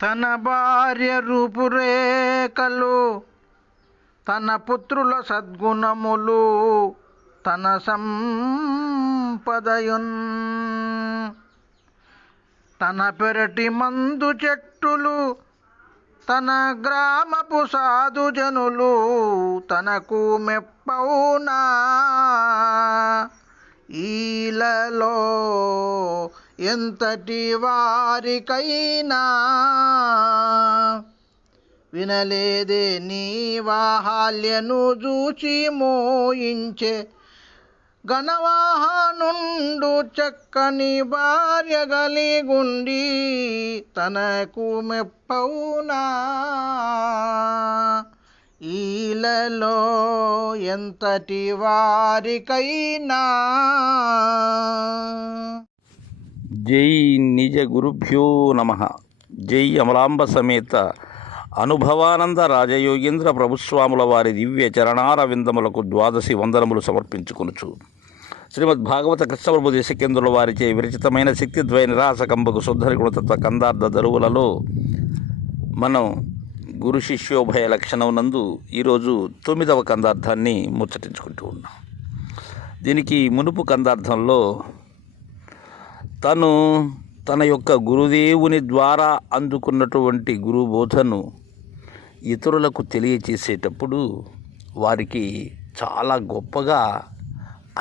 తన భార్య రూపురేఖలు, తన పుత్రుల సద్గుణములు, తన సంపదయున్, తన పెరటి మందు చెట్టులు, తన గ్రామపు సాధుజనులు తనకు మెప్పవునా. ఈలలో ఎంతటి వారికైనా వినలేదే నీ వాహాల్యను చూచి మోయించే ఘనవాహనుండు చక్కని భార్య గలిగుండి తనకు మెప్పవునా. ఈలలో ఎంతటి వారికైనా. జై నిజ గురుభ్యో నమః. జై అమలాంబ సమేత అనుభవానంద రాజయోగేంద్ర ప్రభుస్వాముల వారి దివ్య చరణార విందములకు ద్వాదశి వందనములు సమర్పించుకొనుచు శ్రీమద్భాగవత కృష్ణప్రభు దేశకేంద్రుల వారిచే విరచితమైన శక్తిద్వయ నిరాసకంబకు శుద్ధరి గుణతత్వ కందార్థ దరువులలో మనం గురు శిష్యోభయ లక్షణం నందు ఈరోజు 9వ కందార్థాన్ని ముచ్చటించుకుంటూ ఉన్నాం. దీనికి మునుపు కందార్థంలో తన యొక్క గురుదేవుని ద్వారా అందుకున్నటువంటి గురుబోధను ఇతరులకు తెలియచేసేటప్పుడు వారికి చాలా గొప్పగా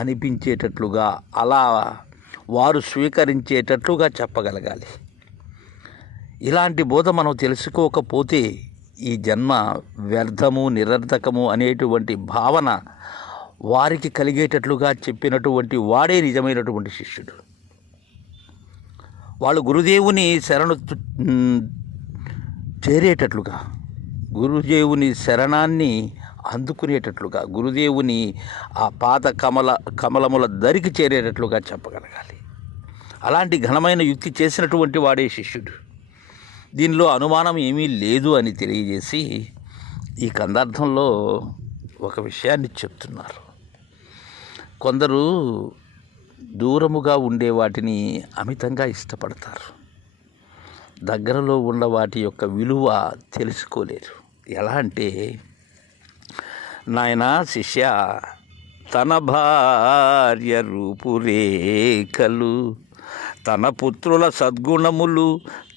అనిపించేటట్లుగా, అలా వారు స్వీకరించేటట్లుగా చెప్పగలగాలి. ఇలాంటి బోధ మనం తెలుసుకోకపోతే ఈ జన్మ వ్యర్థము, నిరర్ధకము అనేటువంటి భావన వారికి కలిగేటట్లుగా చెప్పినటువంటి వాడే నిజమైనటువంటి శిష్యుడు. వాళ్ళు గురుదేవుని శరణు చేరేటట్లుగా, గురుదేవుని శరణాన్ని అందుకునేటట్లుగా, గురుదేవుని ఆ పాద కమలముల దరికి చేరేటట్లుగా చెప్పగలగాలి. అలాంటి ఘనమైన యుక్తి చేసినటువంటి వాడే శిష్యుడు. దీనిలో అనుమానం ఏమీ లేదు అని తెలియజేసి ఈ కందార్థంలో ఒక విషయాన్ని చెప్తున్నారు. కొందరు దూరముగా ఉండే వాటిని అమితంగా ఇష్టపడతారు. దగ్గరలో ఉన్న వాటి యొక్క విలువ తెలుసుకోలేరు. ఎలా అంటే, నాయనా శిష్య, తన భార్య రూపురేఖలు, తన పుత్రుల సద్గుణములు,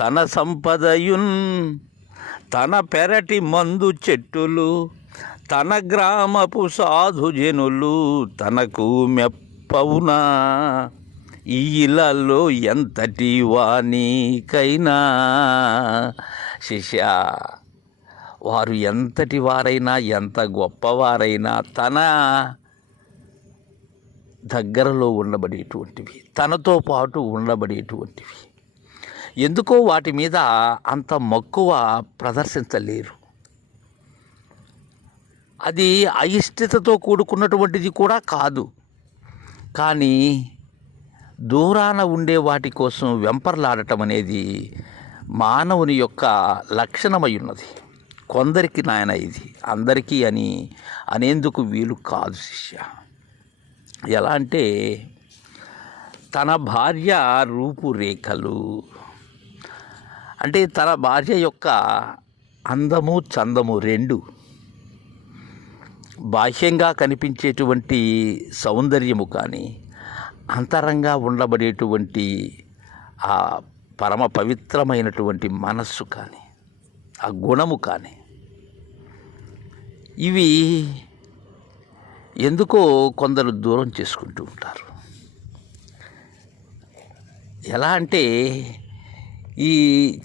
తన సంపదయున్, తన పెరటి మందు చెట్టులు, తన గ్రామపు సాధుజనులు తనకు మెప్పవునా. ఈలలో ఎంతటి వానికైనా. శిష్య, వారు ఎంతటి వారైనా, ఎంత గొప్పవారైనా తన దగ్గరలో ఉండబడేటువంటివి, తనతో పాటు ఉండబడేటువంటివి. ఎందుకో వాటి మీద అంత మక్కువ ప్రదర్శించలేరు. అది అయిష్టతతో కూడుకున్నటువంటిది కూడా కాదు. కానీ దూరాన ఉండే వాటి కోసం వెంపర్లాడటం అనేది మానవుని యొక్క లక్షణమై ఉన్నది. కొందరికి నాయన ఇది, అందరికీ అనేందుకు వీలు కాదు శిష్య. ఎలా అంటే, తన భార్య రూపురేఖలు అంటే తన భార్య యొక్క అందము చందము రెండు, బాహ్యంగా కనిపించేటువంటి సౌందర్యము కానీ, అంతరంగా ఉండబడేటువంటి ఆ పరమ పవిత్రమైనటువంటి మనస్సు కానీ, ఆ గుణము కానీ, ఇవి ఎందుకో కొందరు దూరం చేసుకుంటూ ఉంటారు. ఎలా అంటే, ఈ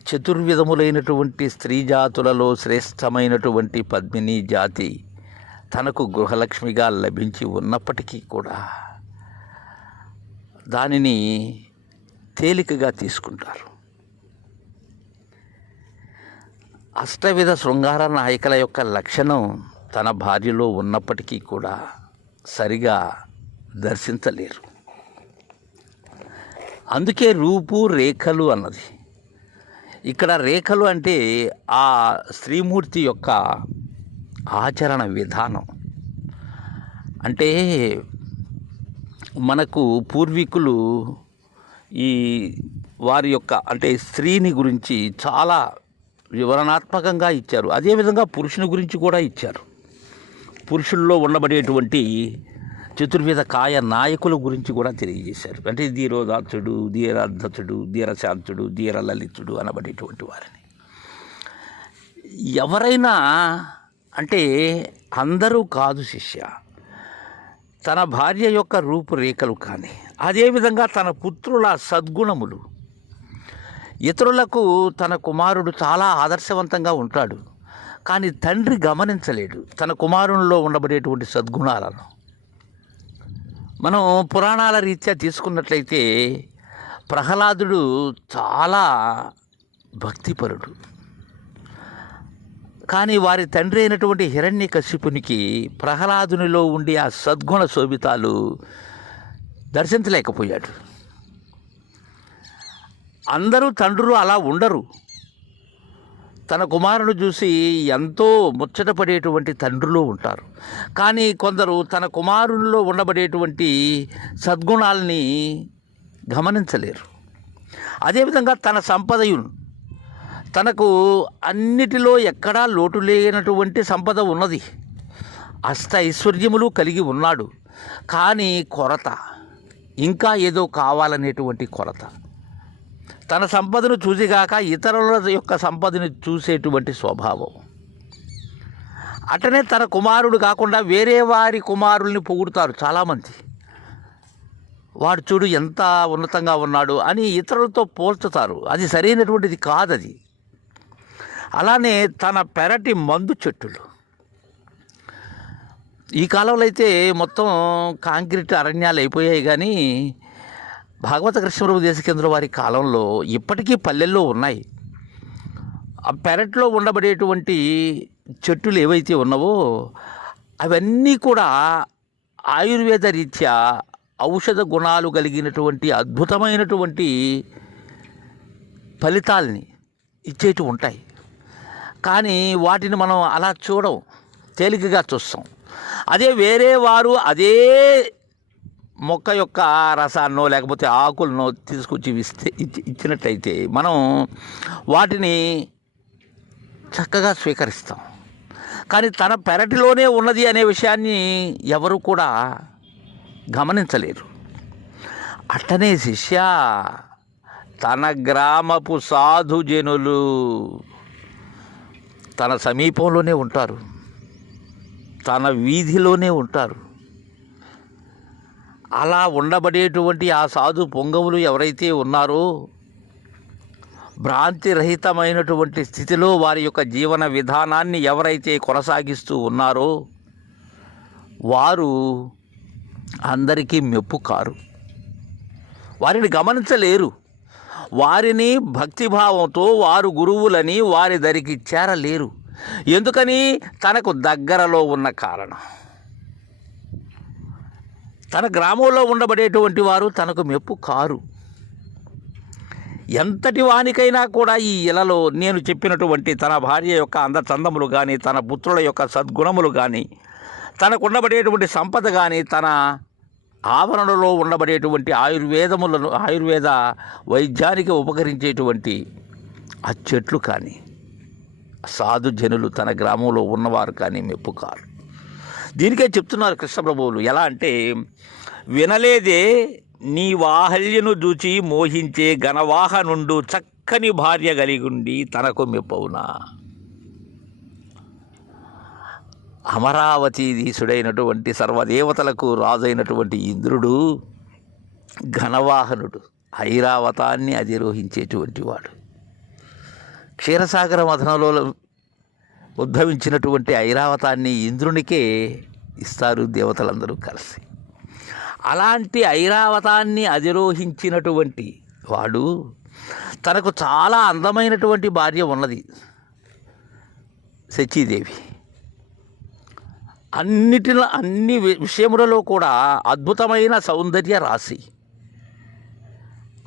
చతుర్విధములైనటువంటి స్త్రీ జాతులలో శ్రేష్టమైనటువంటి పద్మిని జాతి తనకు గృహలక్ష్మిగా లభించి ఉన్నప్పటికీ కూడా దానిని తేలికగా తీసుకుంటారు. అష్టవిధ శృంగార నాయకుల యొక్క లక్షణం తన భార్యలో ఉన్నప్పటికీ కూడా సరిగా దర్శించలేరు. అందుకే రూపు రేఖలు అన్నది. ఇక్కడ రేఖలు అంటే ఆ స్త్రీమూర్తి యొక్క ఆచరణ విధానం. అంటే మనకు పూర్వీకులు ఈ వారి యొక్క అంటే స్త్రీని గురించి చాలా వివరణాత్మకంగా ఇచ్చారు. అదేవిధంగా పురుషుని గురించి కూడా ఇచ్చారు. పురుషుల్లో ఉండబడేటువంటి చతుర్విధ కాయ నాయకుల గురించి కూడా తెలియజేశారు. అంటే ధీరోదాత్తుడు, ధీరాద్ధతుడు, ధీరశాంతుడు, ధీరలలితుడు అనబడేటువంటి వారిని. ఎవరైనా అంటే అందరూ కాదు శిష్య. తన భార్య యొక్క రూపురేఖలు కానీ, అదేవిధంగా తన పుత్రుల సద్గుణములు, ఇతరులకు తన కుమారుడు చాలా ఆదర్శవంతంగా ఉంటాడు, కానీ తండ్రి గమనించలేడు తన కుమారునిలో ఉండబడేటువంటి సద్గుణాలను. మనం పురాణాల రీత్యా తీసుకున్నట్లయితే ప్రహ్లాదుడు చాలా భక్తిపరుడు, కానీ వారి తండ్రి అయినటువంటి హిరణ్యకశిపునికి ప్రహ్లాదునిలో ఉండే ఆ సద్గుణ శోభితాలు దర్శించలేకపోయాడు. అందరూ తండ్రులు అలా ఉండరు. తన కుమారుని చూసి ఎంతో ముచ్చటపడేటువంటి తండ్రులు ఉంటారు, కానీ కొందరు తన కుమారునిలో ఉండబడేటువంటి సద్గుణాలని గమనించలేరు. అదేవిధంగా తన సంపదయును, తనకు అన్నిటిలో ఎక్కడా లోటు లేనటువంటి సంపద ఉన్నది, అష్ట ఐశ్వర్యములు కలిగి ఉన్నాడు, కానీ కొరత, ఇంకా ఏదో కావాలనేటువంటి కొరత. తన సంపదను చూసిగాక ఇతరుల యొక్క సంపదను చూసేటువంటి స్వభావం. అటనే తన కుమారుడు కాకుండా వేరే వారి కుమారుల్ని పొగుడుతారు చాలామంది. వాడు చూడు ఎంత ఉన్నతంగా ఉన్నాడు అని ఇతరులతో పోల్చుతారు. అది సరైనటువంటిది కాదది. అలానే తన పెరటి మందు చెట్టులు, ఈ కాలంలో అయితే మొత్తం కాంక్రీట్ అరణ్యాలు అయిపోయాయి, కానీ భాగవత కృష్ణప్రభు దేశికేంద్ర వారి కాలంలో ఇప్పటికీ పల్లెల్లో ఉన్నాయి. ఆ పెరట్లో ఉండబడేటువంటి చెట్టులు ఏవైతే ఉన్నావో అవన్నీ కూడా ఆయుర్వేద రీత్యా ఔషధ గుణాలు కలిగినటువంటి అద్భుతమైనటువంటి ఫలితాలని ఇచ్చేటి ఉంటాయి. కానీ వాటిని మనం అలా చూడం, తేలికగా చూస్తాం. అదే వేరే వారు అదే మొక్క యొక్క రసాన్నో లేకపోతే ఆకులను తీసుకొచ్చి ఇచ్చినట్లయితే మనం వాటిని చక్కగా స్వీకరిస్తాం. కానీ తన పెరటిలోనే ఉన్నది అనే విషయాన్ని ఎవరు కూడా గమనించలేరు. అట్టనే శిష్య, తన గ్రామపు సాధుజనులు తన సమీపంలోనే ఉంటారు, తన వీధిలోనే ఉంటారు. అలా ఉండబడేటువంటి ఆ సాధు పొంగవులు ఎవరైతే ఉన్నారో, భ్రాంతి రహితమైనటువంటి స్థితిలో వారి యొక్క జీవన విధానాన్ని ఎవరైతే కొనసాగిస్తూ ఉన్నారో వారు అందరికీ మెప్పు కారు. వారిని గమనించలేరు. వారిని భక్తిభావంతో వారు గురువులని వారి దరికి చేరలేరు. ఎందుకని? తనకు దగ్గరలో ఉన్న కారణం. తన గ్రామంలో ఉండబడేటువంటి వారు తనకు మెప్పు కారు. ఎంతటి వానికైనా కూడా ఈ ఇలలో నేను చెప్పినటువంటి తన భార్య యొక్క అందచందములు కానీ, తన పుత్రుల యొక్క సద్గుణములు కానీ, తనకు ఉండబడేటువంటి సంపద కానీ, తన ఆవరణలో ఉండబడేటువంటి ఆయుర్వేద వైద్యానికి ఉపకరించేటువంటి ఆ చెట్లు కానీ, సాధుజనులు తన గ్రామంలో ఉన్నవారు కానీ మెప్పు కారు. దీనికే చెప్తున్నారు కృష్ణప్రభువులు. ఎలా అంటే, వినలేదే నీ వాహల్యను చూచి మోహించే ఘనవాహనుండు చక్కని భార్య కలిగుండి తనకు మెప్పవునా. అమరావతీధీశుడైనటువంటి సర్వదేవతలకు రాజైనటువంటి ఇంద్రుడు ఘనవాహనుడు, ఐరావతాన్ని అధిరోహించేటువంటి వాడు. క్షీరసాగర మథనంలో ఉద్భవించినటువంటి ఐరావతాన్ని ఇంద్రునికే ఇస్తారు దేవతలందరూ కలిసి. అలాంటి ఐరావతాన్ని అధిరోహించినటువంటి వాడు, తనకు చాలా అందమైనటువంటి భార్య ఉన్నది, శచీదేవి. అన్ని విషయములలో కూడా అద్భుతమైన సౌందర్య రాశి.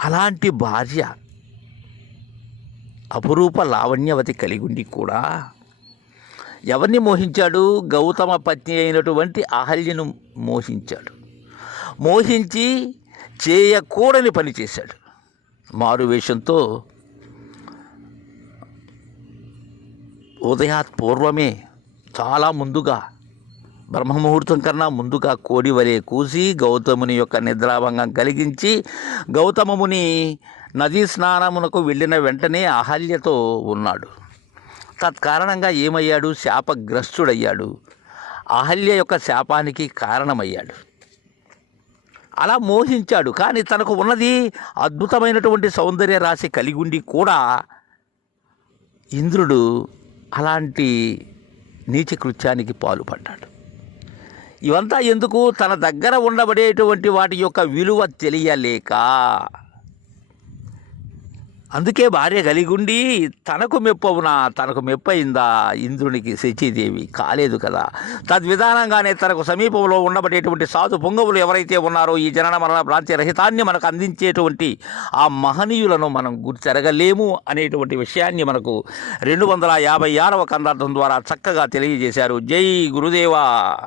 అలాంటి భార్య అపురూప లావణ్యవతి కలిగుండి కూడా ఎవరిని మోహించాడు? గౌతమ పత్ని అయినటువంటి అహల్యను మోహించాడు. మోహించి చేయకూడని పని చేశాడు. మారువేషంతో ఉదయాత్ పూర్వమే చాలా ముందుగా బ్రహ్మముహూర్తం కన్నా ముందుగా కోడి వలె కూసి గౌతముని యొక్క నిద్రాభంగం కలిగించి గౌతమముని నదీ స్నానమునకు వెళ్ళిన వెంటనే అహల్యతో ఉన్నాడు. తత్కారణంగా ఏమయ్యాడు? శాపగ్రస్తుడయ్యాడు. అహల్య యొక్క శాపానికి కారణమయ్యాడు. అలా మోహించాడు. కానీ తనకు ఉన్నది అద్భుతమైనటువంటి సౌందర్య రాశి కలిగి ఉండి కూడా ఇంద్రుడు అలాంటి నీచ కృత్యానికి పాల్పడ్డాడు. ఇవంతా ఎందుకు? తన దగ్గర ఉండబడేటువంటి వాటి యొక్క విలువ తెలియలేక. అందుకే భార్య కలిగి ఉండి తనకు మెప్పవునా, తనకు మెప్పయిందా ఇంద్రునికి శచీదేవి? కాలేదు కదా. తద్విధానంగానే తనకు సమీపంలో ఉండబడేటువంటి సాధు పొంగవులు ఎవరైతే ఉన్నారో ఈ జనన మరణ భ్రాంతి రహితాన్ని మనకు అందించేటువంటి ఆ మహనీయులను మనం గుర్తిరగలేము అనేటువంటి విషయాన్ని మనకు 256వ కందార్థం ద్వారా చక్కగా తెలియజేశారు. జై గురుదేవా.